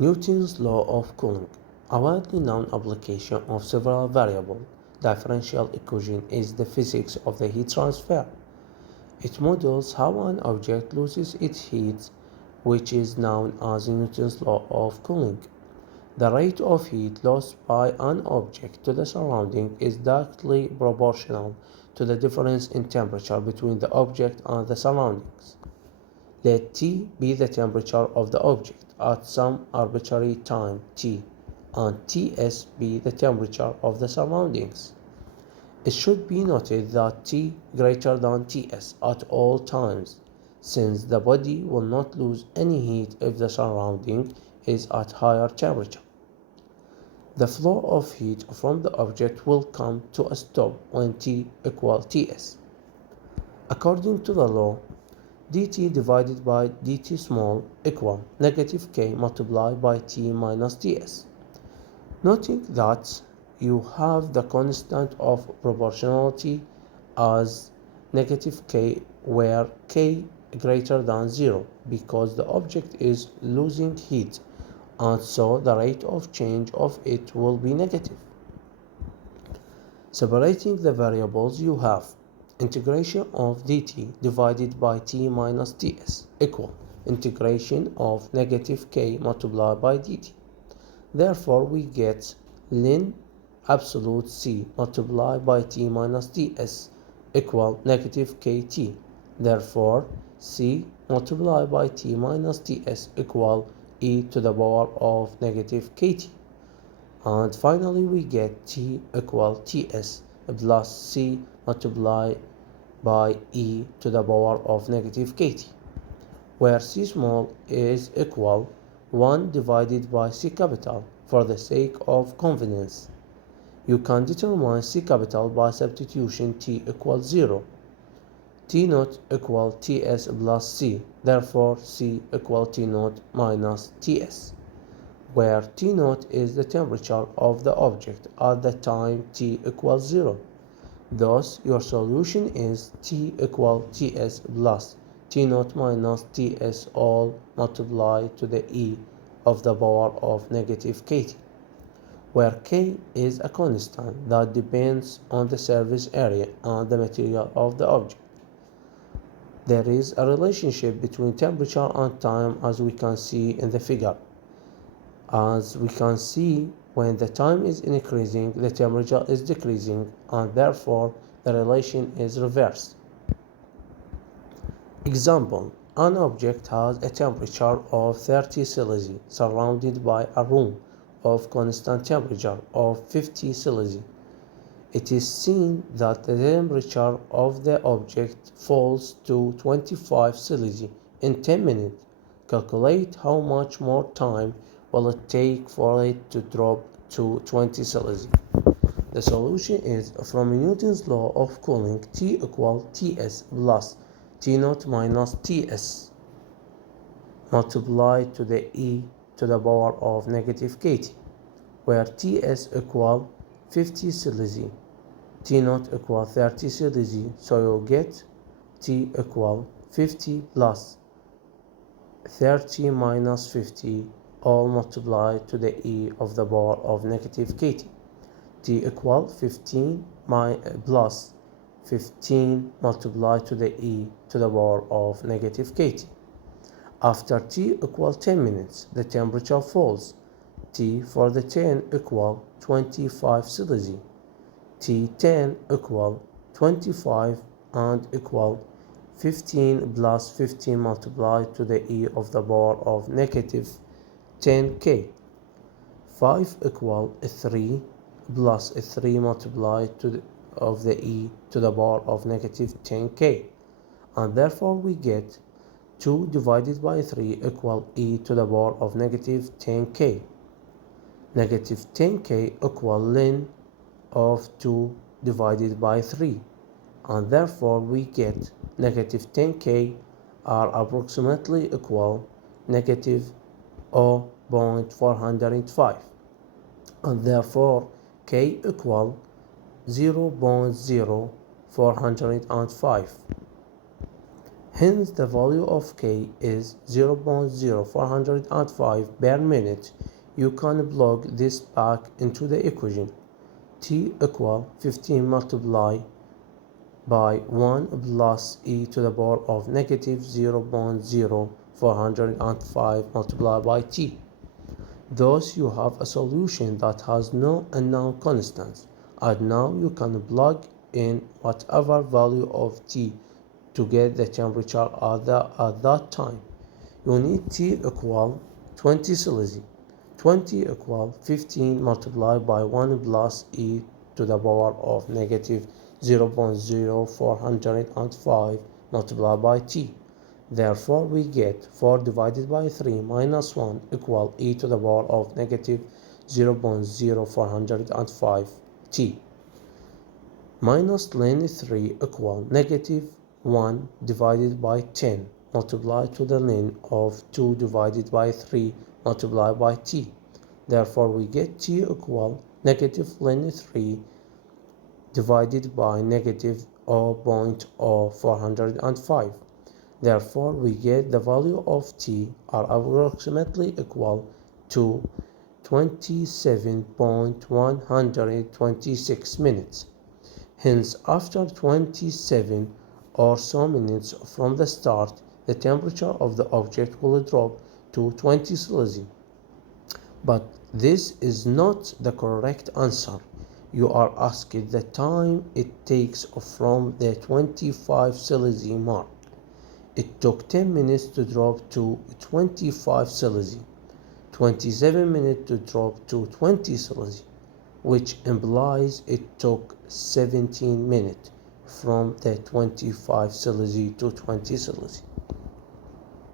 Newton's law of cooling, a widely known application of several variable differential equation, is the physics of the heat transfer. It models how an object loses its heat, which is known as Newton's law of cooling. The rate of heat lost by an object to the surrounding is directly proportional to the difference in temperature between the object and the surroundings. Let T be the temperature of the object at some arbitrary time t, and Ts be the temperature of the surroundings. It should be noted that T greater than Ts at all times, since the body will not lose any heat if the surrounding is at higher temperature. The flow of heat from the object will come to a stop when T equals Ts. According to the law, dt divided by dt small equal negative k multiplied by t minus ts. Noting that you have the constant of proportionality as negative k where k greater than 0 because the object is losing heat, and so the rate of change of it will be negative. Separating the variables, you have integration of dt divided by t minus ts equal integration of negative k multiplied by dt. Therefore, we get ln absolute c multiplied by t minus ts equal negative kt. Therefore, c multiplied by t minus ts equal e to the power of negative kt. And finally, we get t equal ts plus c multiplied by e to the power of negative kt, where c small is equal 1 divided by c capital for the sake of convenience. You can determine c capital by substitution t equals 0, t naught equal ts plus c, therefore c equal t naught minus ts, where T naught is the temperature of the object at the time t equals 0. Thus, your solution is T equal Ts plus T naught minus Ts all multiplied to the e of the power of negative kt, where k is a constant that depends on the surface area and the material of the object. There is a relationship between temperature and time, as we can see in the figure. As we can see, when the time is increasing, the temperature is decreasing, and therefore the relation is reversed. Example: an object has a temperature of 30 Celsius surrounded by a room of constant temperature of 50 Celsius. It is seen that the temperature of the object falls to 25 Celsius in 10 minutes. Calculate how much more time will it take for it to drop to 20 Celsius. The solution is from Newton's law of cooling, T equals Ts plus T naught minus Ts multiplied to the e to the power of negative kt, where Ts equal 50 Celsius, T naught equal 30 Celsius, so you get T equal 50 plus 30 minus 50 all multiplied to the e of the power of negative kt. T equal 15 plus 15 multiplied to the e to the power of negative kt. After t equal 10 minutes, the temperature falls. T for the 10 equal 25 Celsius. T10 equal 25 and equal 15 plus 15 multiplied to the e of the power of negative 10k. 5 equal 3 plus 3 multiplied to of the e to the power of negative 10k, and therefore we get 2 divided by 3 equal e to the power of negative 10k. Negative 10k equal ln of 2 divided by 3, and therefore we get negative 10k are approximately equal negative 0.405, and therefore k equal 0.0405. Hence, the value of K is 0.0405 per minute. You can plug this back into the equation. T equal 15 multiplied by 1 plus e to the power of negative 0.0405 multiplied by t. Thus, you have a solution that has no unknown constants, and now you can plug in whatever value of t to get the temperature at that time. You need T equal 20 Celsius. 20 equal 15 multiplied by 1 plus e to the power of negative 0.0405 multiplied by t. Therefore, we get 4 divided by 3 minus 1 equal e to the power of negative 0.0405 t. Minus ln 3 equal negative 1 divided by 10 multiplied to the ln of 2 divided by 3 multiplied by t. Therefore, we get t equal negative ln 3 divided by negative 0.0405. Therefore, we get the value of t are approximately equal to 27.126 minutes. Hence, after 27 or so minutes from the start, the temperature of the object will drop to 20 Celsius. But this is not the correct answer. You are asked the time it takes from the 25 Celsius mark. It took 10 minutes to drop to 25 Celsius, 27 minutes to drop to 20 Celsius, which implies it took 17 minutes from the 25 Celsius to 20 Celsius.